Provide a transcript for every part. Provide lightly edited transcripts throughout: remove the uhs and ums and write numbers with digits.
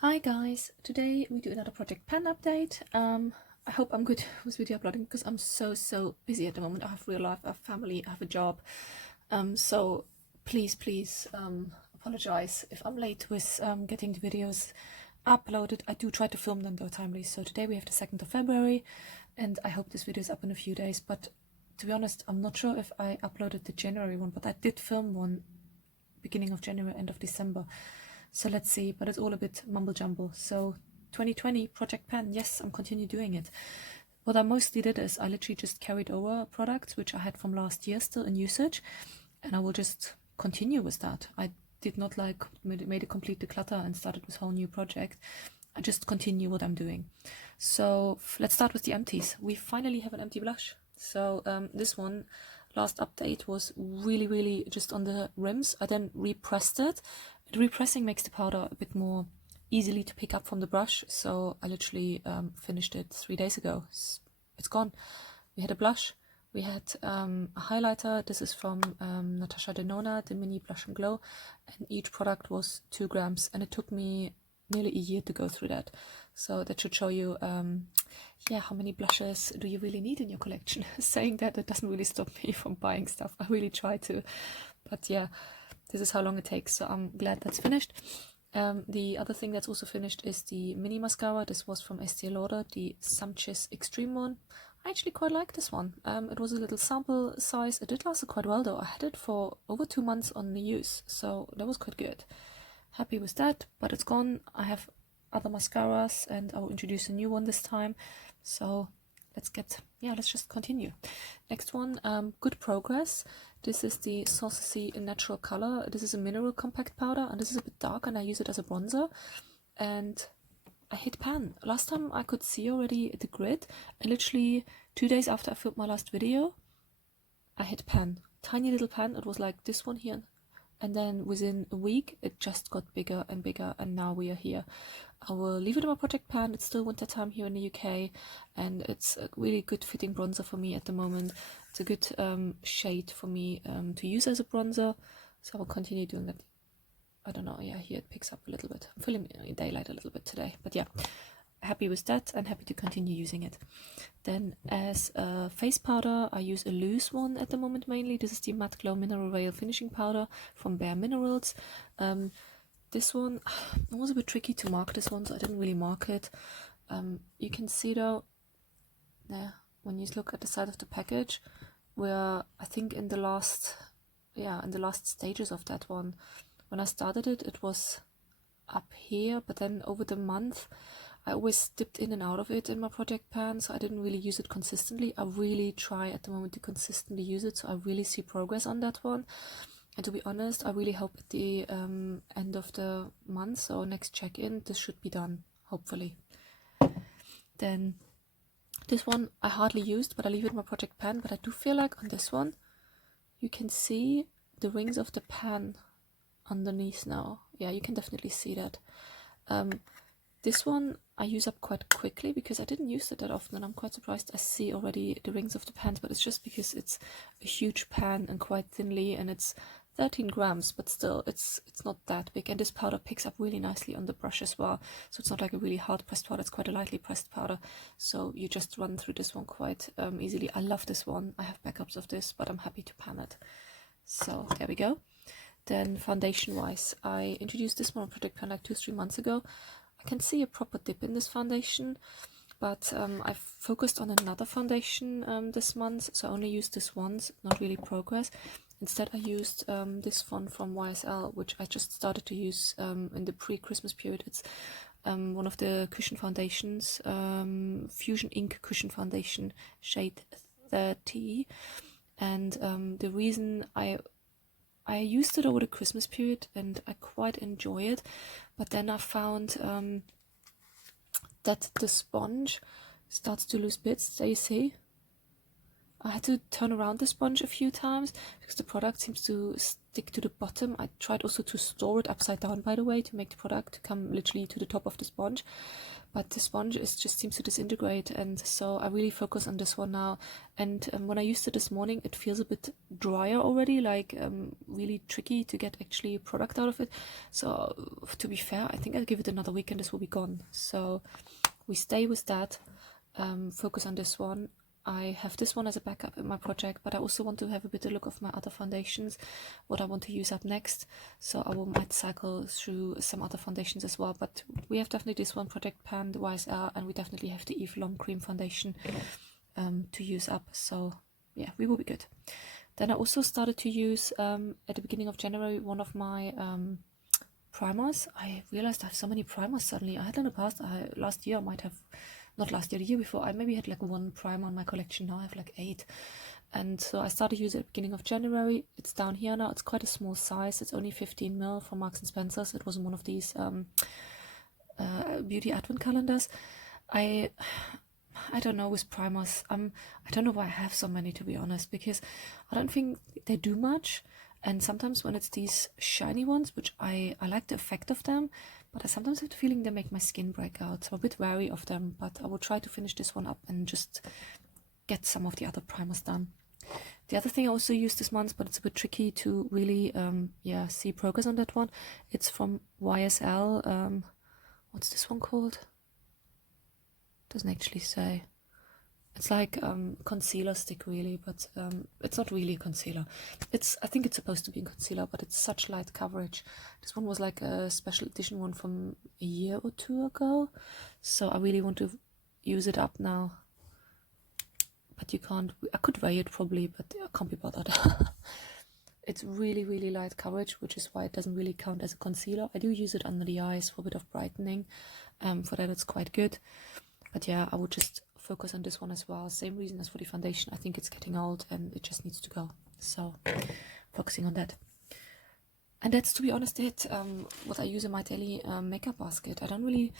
Hi guys, today we do another Project Pan update. I hope I'm good with video uploading because I'm so busy at the moment. I have real life, I have family, I have a job. So please apologize if I'm late with getting the videos uploaded. I do try to film them though timely. So today we have the 2nd of February and I hope this video is up in a few days. But to be honest, I'm not sure if I uploaded the January one, but I did film one beginning of January, end of December. So let's see, but it's all a bit mumble jumble. So 2020 Project Pan, yes, I'm continue doing it. What I mostly did is I literally just carried over products which I had from last year still in usage, and I will just continue with that. I did not like made a complete declutter and started with a whole new project. I just continue what I'm doing. So let's start with the empties. We finally have an empty blush. So this one, last update was really just on the rims. I then repressed it. Repressing makes the powder a bit more easily to pick up from the brush, so I literally finished it 3 days ago. It's gone. We had a blush, we had a highlighter. This is from Natasha Denona, the Mini Blush and Glow, and each product was 2 grams, and it took me nearly a year to go through that. So that should show you yeah, how many blushes do you really need in your collection. Saying that, it doesn't really stop me from buying stuff. I really try to, but yeah, this is how long it takes, so I'm glad that's finished. The other thing that's also finished is the mini mascara. This was from Estee Lauder, the Sumptuous Extreme one. I actually quite like this one. It was a little sample size. It did last quite well though. I had it for over 2 months on the use, so that was quite good. Happy with that, but it's gone. I have other mascaras and I will introduce a new one this time. So let's just continue. Next one, good progress. This is the Saucy Natural Color. This is a mineral compact powder, and this is a bit dark, and I use it as a bronzer. And I hit pan. Last time I could see already the grid, and literally 2 days after I filmed my last video, I hit pan. Tiny little pan. It was like this one here. And then within a week, it just got bigger and bigger, and now we are here. I will leave it in my Project Pan. It's still winter time here in the UK, and it's a really good fitting bronzer for me at the moment. It's a good shade for me to use as a bronzer, so I will continue doing that. I don't know, yeah, here it picks up a little bit. I'm feeling in daylight a little bit today, but yeah, happy with that and happy to continue using it. Then as a face powder, I use a loose one at the moment mainly. This is the Matte Glow Mineral Veil Finishing Powder from Bare Minerals. This one, it was a bit tricky to mark this one, so I didn't really mark it. You can see though, there, when you look at the side of the package, where I think in the last stages of that one, when I started it, it was up here, but then over the month, I always dipped in and out of it in my Project Pan, so I didn't really use it consistently. I really try at the moment to consistently use it, so I really see progress on that one. And to be honest, I really hope at the end of the month, so next check-in, this should be done, hopefully. Then this one I hardly used, but I leave it in my Project Pan, but I do feel like on this one, you can see the rings of the pan underneath now. Yeah, you can definitely see that. This one I use up quite quickly because I didn't use it that often, and I'm quite surprised I see already the rings of the pans, but it's just because it's a huge pan and quite thinly, and it's 13 grams, but still it's not that big, and this powder picks up really nicely on the brush as well, so it's not like a really hard pressed powder, it's quite a lightly pressed powder, so you just run through this one quite easily. I love this one. I have backups of this, but I'm happy to pan it. So there we go. Then foundation wise, I introduced this one on Project Pan like 2-3 months ago. I can see a proper dip in this foundation, but I've focused on another foundation this month, so I only used this once, not really progress. Instead I used this one from YSL, which I just started to use in the pre-Christmas period. It's one of the cushion foundations, Fusion Ink Cushion Foundation, shade 30, and the reason I used it over the Christmas period and I quite enjoy it, but then I found that the sponge starts to lose bits. There you see, I had to turn around the sponge a few times because the product seems to stick to the bottom. I tried also to store it upside down, by the way, to make the product come literally to the top of the sponge. But the sponge just seems to disintegrate, and so I really focus on this one now. And when I used it this morning, it feels a bit drier already, like really tricky to get actually a product out of it. So to be fair, I think I'll give it another week and this will be gone. So we stay with that, focus on this one. I have this one as a backup in my project, but I also want to have a better look of my other foundations, what I want to use up next. So I might cycle through some other foundations as well, but we have definitely this one Project Pan, the YSL, and we definitely have the Eve Lom Cream Foundation to use up. So yeah, we will be good. Then I also started to use, at the beginning of January, one of my primers. I realized I have so many primers suddenly. I had in the past, last year I might have, not last year, the year before, I maybe had like one primer in my collection. Now I have like 8. And so I started using it at the beginning of January. It's down here now. It's quite a small size. It's only 15 ml from Marks and Spencer's. It was in one of these beauty advent calendars. I don't know with primers. I don't know why I have so many, to be honest, because I don't think they do much. And sometimes when it's these shiny ones, which I like the effect of them, but I sometimes have the feeling they make my skin break out. So I'm a bit wary of them, but I will try to finish this one up and just get some of the other primers done. The other thing I also used this month, but it's a bit tricky to really see progress on that one. It's from YSL. What's this one called? Doesn't actually say. It's like concealer stick, really, but it's not really a concealer. I think it's supposed to be a concealer, but it's such light coverage. This one was like a special edition one from a year or 2 ago, so I really want to use it up now. But you can't. I could weigh it probably, but I can't be bothered. It's really, really light coverage, which is why it doesn't really count as a concealer. I do use it under the eyes for a bit of brightening. For that, it's quite good. But yeah, I would just focus on this one as well. Same reason as for the foundation. I think it's getting old and it just needs to go. So focusing on that. And that's, to be honest, it. What I use in my daily makeup basket. I don't really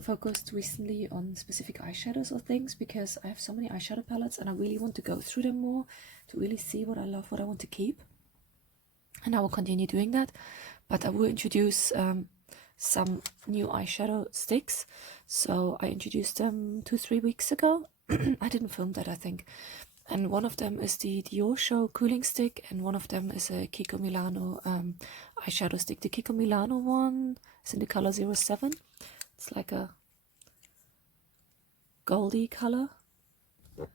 focused recently on specific eyeshadows or things because I have so many eyeshadow palettes and I really want to go through them more to really see what I love, what I want to keep. And I will continue doing that. But I will introduce some new eyeshadow sticks. So I introduced them 2-3 weeks ago. I didn't film that, I think. And one of them is the Dior Show cooling stick, and one of them is a Kiko Milano eyeshadow stick. The Kiko Milano one is in the color 07. It's like a goldy color. There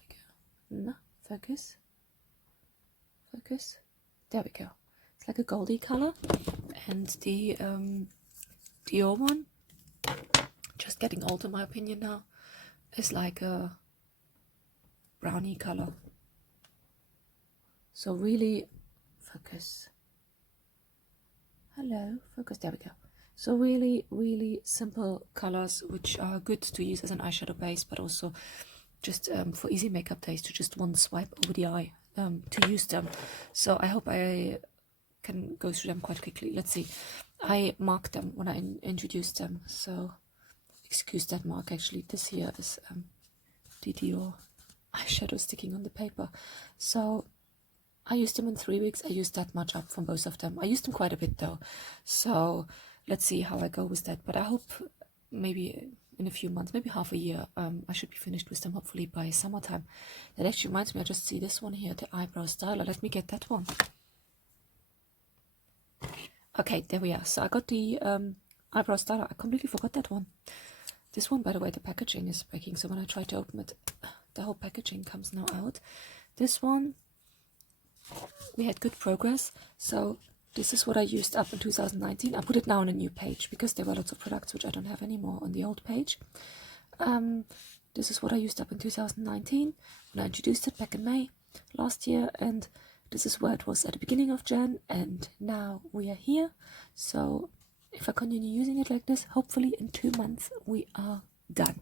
we go. No, focus. Focus. There we go. It's like a goldy color. And the Dior one, just getting old in my opinion now, is like a brownie color. So really, focus. Hello, focus, there we go. So really, really simple colors, which are good to use as an eyeshadow base, but also just for easy makeup days, to just one swipe over the eye to use them. So I hope I can go through them quite quickly. Let's see. I marked them when I introduced them, so excuse that mark. Actually, this here is the Dior eyeshadow sticking on the paper. So I used them in 3 weeks. I used that much up from both of them. I used them quite a bit though, so let's see how I go with that. But I hope maybe in a few months, maybe half a year, I should be finished with them, hopefully by summertime. That actually reminds me, I just see this one here, the eyebrow styler. Let me get that one. Okay, there we are. So I got the eyebrow styler. I completely forgot that one. This one, by the way, the packaging is breaking, so when I try to open it, the whole packaging comes now out. This one, we had good progress. So this is what I used up in 2019. I put it now on a new page because there were lots of products which I don't have anymore on the old page. This is what I used up in 2019 when I introduced it back in May last year, and this is where it was at the beginning of Jan, and now we are here. So if I continue using it like this, hopefully in 2 months we are done.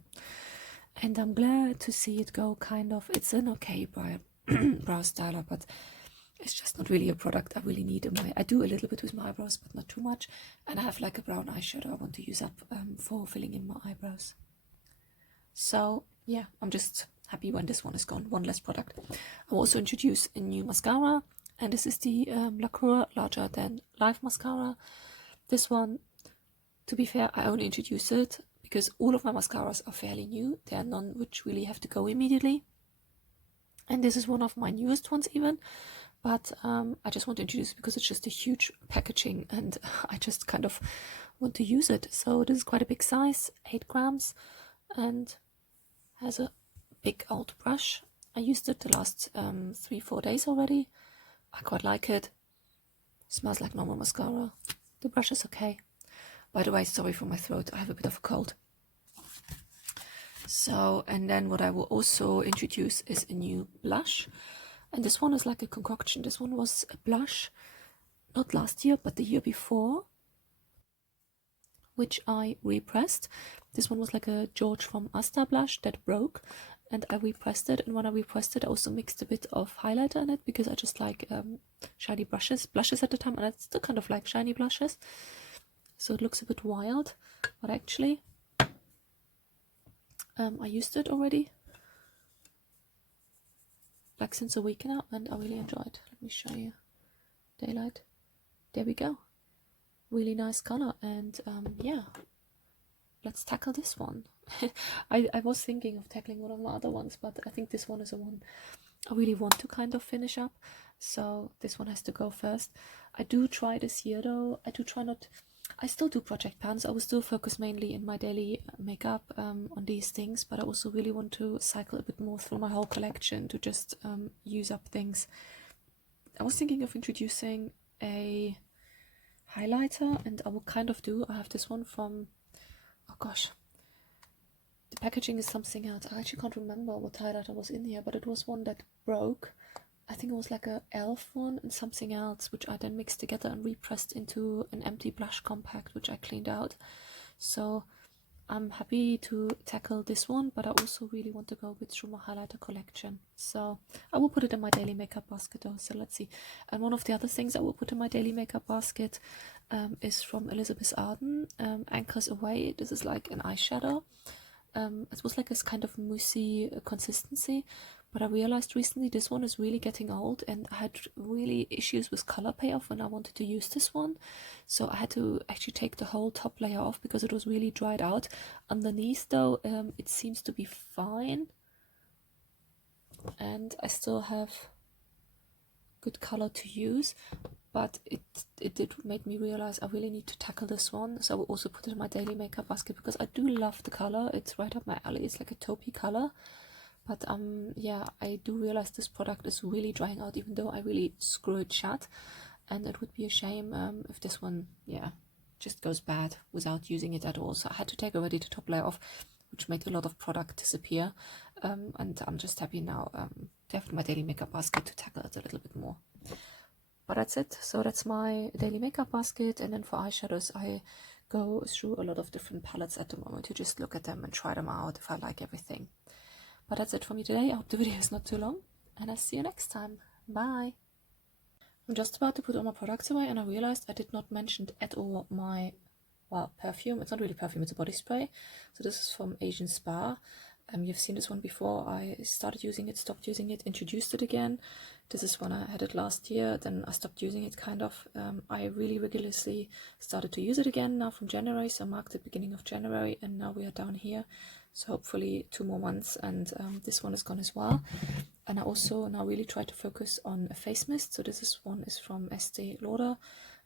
And I'm glad to see it go kind of. It's an okay brow styler, but it's just not really a product I really need in my. I do a little bit with my eyebrows, but not too much. And I have like a brown eyeshadow I want to use up for filling in my eyebrows. So yeah, I'm just happy when this one is gone. One less product. I'll also introduce a new mascara, and this is the Lacour Larger Than Life mascara. This one, to be fair, I only introduced it because all of my mascaras are fairly new. There are none which really have to go immediately. And this is one of my newest ones even. But I just want to introduce it because it's just a huge packaging and I just kind of want to use it. So this is quite a big size, 8 grams, and has a big old brush. I used it the last 3-4 days already. I quite like it. Smells like normal mascara. The brush is okay. By the way, sorry for my throat, I have a bit of a cold. So, and then what I will also introduce is a new blush. And this one is like a concoction. This one was a blush, not last year, but the year before, which I repressed. This one was like a George from Asta blush that broke, and I repressed it. And when I repressed it, I also mixed a bit of highlighter in it because I just like shiny blushes at the time, and I still kind of like shiny blushes. So it looks a bit wild, but actually, I used it already, like since a week now, and I really enjoy it. Let me show you. Daylight. There we go. Really nice color, and yeah, let's tackle this one. I was thinking of tackling one of my other ones, but I think this one is the one I really want to kind of finish up, so this one has to go first. I do try this year though, I still do project pans. I will still focus mainly in my daily makeup on these things, but I also really want to cycle a bit more through my whole collection to just use up things. I was thinking of introducing a highlighter, and I will kind of do. I have this one from, oh gosh, the packaging is something else. I actually can't remember what highlighter was in here, but it was one that broke. I think it was like a e.l.f. one and something else, which I then mixed together and repressed into an empty blush compact, which I cleaned out. So I'm happy to tackle this one, but I also really want to go a bit through my highlighter collection. So I will put it in my daily makeup basket though, so let's see. And one of the other things I will put in my daily makeup basket is from Elizabeth Arden, Anchors Away. This is like an eyeshadow. It was like this kind of moussey consistency, but I realized recently this one is really getting old, and I had really issues with color payoff when I wanted to use this one. So I had to actually take the whole top layer off because it was really dried out. Underneath though, it seems to be fine, and I still have good color to use, but it did make me realize I really need to tackle this one. So I will also put it in my daily makeup basket because I do love the color. It's right up my alley. It's like a taupey color, but yeah, I do realize this product is really drying out, even though I really screw it shut, and it would be a shame if this one, yeah, just goes bad without using it at all. So I had to take already the top layer off, which made a lot of product disappear, and I'm just happy now to have my daily makeup basket to tackle it a little bit more. But that's it. So that's my daily makeup basket, and then for eyeshadows I go through a lot of different palettes at the moment to just look at them and try them out if I like everything. But that's it for me today. I hope the video is not too long, and I'll see you next time. Bye! I'm just about to put all my products away, and I realized I did not mention at all my, well, perfume. It's not really perfume, it's a body spray. So this is from Asian Spa. You've seen this one before. I started using it, stopped using it, introduced it again. This is when I had it last year, then I stopped using it kind of. I really rigorously started to use it again now from January, so I marked the beginning of January, and now we are down here. So hopefully 2 more months, and this one is gone as well. And I also now really try to focus on a face mist. So this one is from Estee Lauder.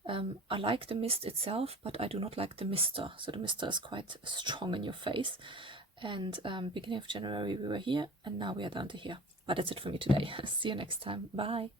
I like the mist itself, but I do not like the mister. So the mister is quite strong in your face. And beginning of January we were here, and now we are down to here. But that's it for me today. See you next time. Bye.